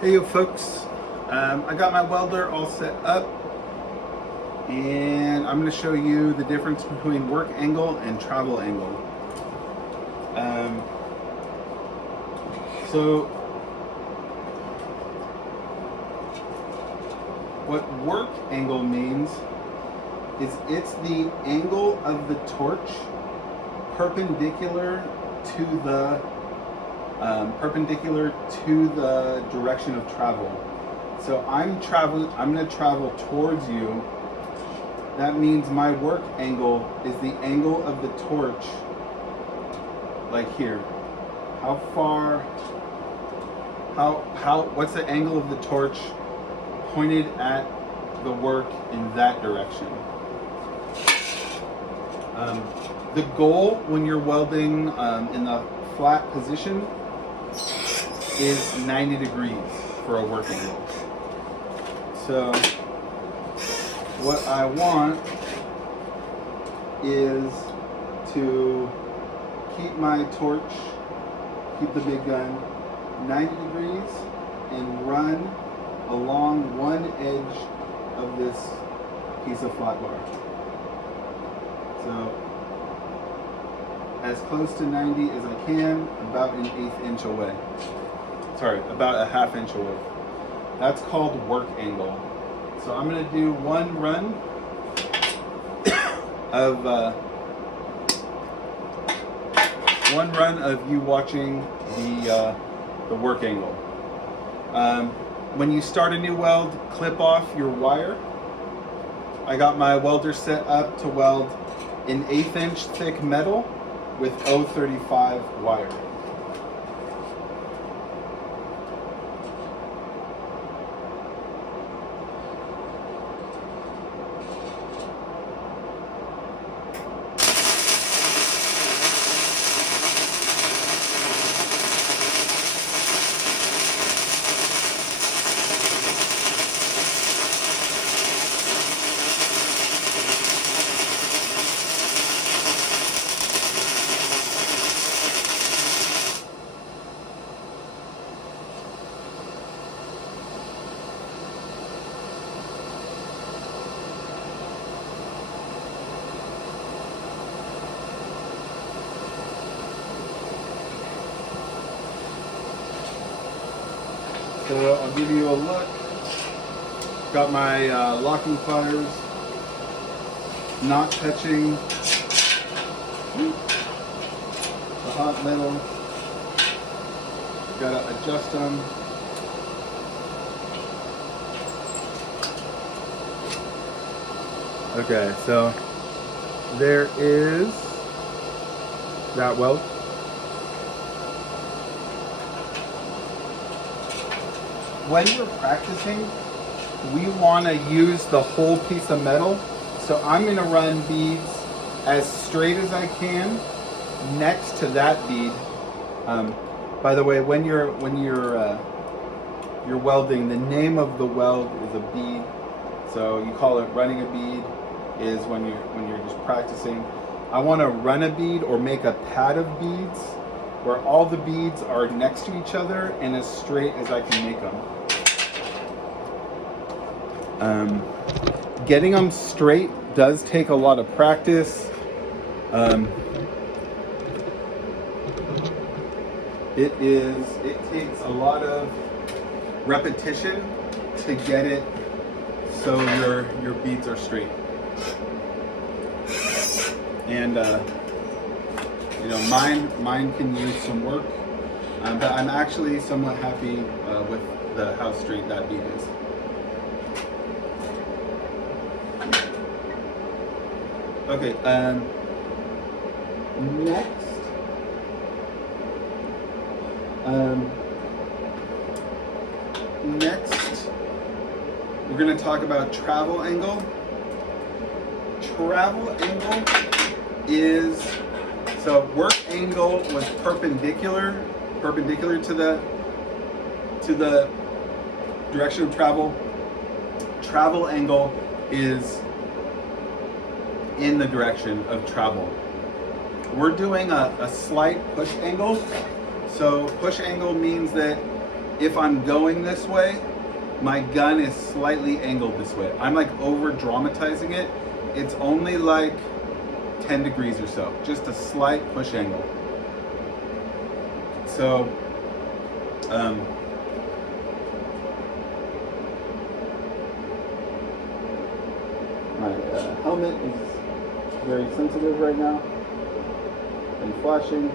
Hey you folks, I got my welder all set up and I'm going to show you the difference between work angle and travel angle. So what work angle means is it's the angle of the torch perpendicular to the direction of travel. So I'm going to travel towards you. That means my work angle is the angle of the torch, like here. What's the angle of the torch pointed at the work in that direction? The goal when you're welding in the flat position is 90 degrees for a work angle. So what I want is to keep my torch, keep the big gun 90 degrees and run along one edge of this piece of flat bar. So as close to 90 as I can, about an 1/8 inch away. Sorry, about a 1/2 inch away. That's called work angle. So I'm going to do one run of you watching the work angle. When you start a new weld, clip off your wire. I got my welder set up to weld an 1/8 inch thick metal with 035 wire. So I'll give you a look. Got my locking pliers not touching the hot metal. Gotta adjust them. Okay, so there is that weld. When we're practicing, we want to use the whole piece of metal. So I'm going to run beads as straight as I can next to that bead. By the way, when you're welding, the name of the weld is a bead. So you call it running a bead is when you're just practicing. I want to run a bead or make a pad of beads where all the beads are next to each other and as straight as I can make them. Getting them straight does take a lot of practice. It takes a lot of repetition to get it so your beads are straight. And mine can use some work, but I'm actually somewhat happy with how straight that bead is. Okay, next we're going to talk about travel angle. Travel angle is, so work angle was perpendicular to the direction of travel. Travel angle is in the direction of travel. We're doing a slight push angle. So push angle means that if I'm going this way, my gun is slightly angled this way. I'm like over dramatizing it. It's only like 10 degrees or so, just a slight push angle. So, my helmet is very sensitive right now and flashing.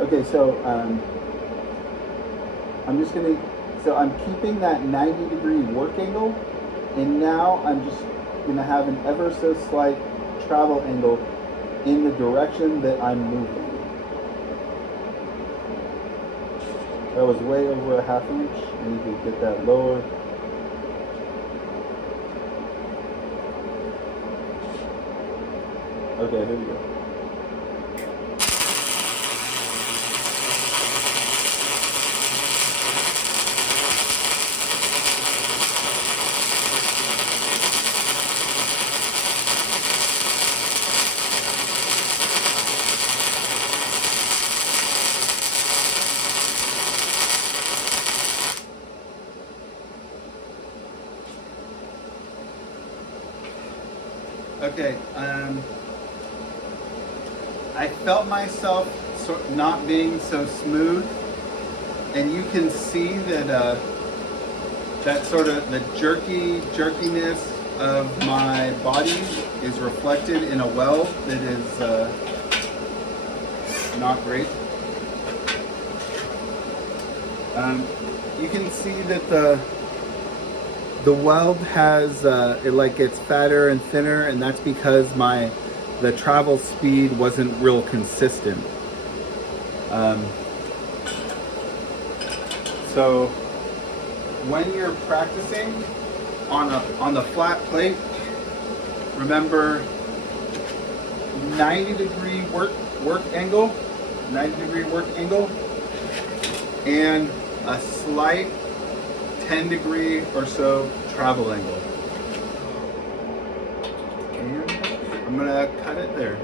Okay, so I'm keeping that 90-degree work angle, and now I'm just gonna have an ever so slight travel angle in the direction that I'm moving. That was way over a ½ inch. I need to get that lower. Okay, here we go. Okay, I felt myself not being so smooth, and you can see that that sort of the jerkiness of my body is reflected in a weld that is not great. You can see that the weld has it like gets fatter and thinner, and that's because the travel speed wasn't real consistent. So when you're practicing on the flat plate, remember 90-degree work angle, 90-degree work angle, and a slight 10-degree or so travel angle. And I'm gonna cut it there.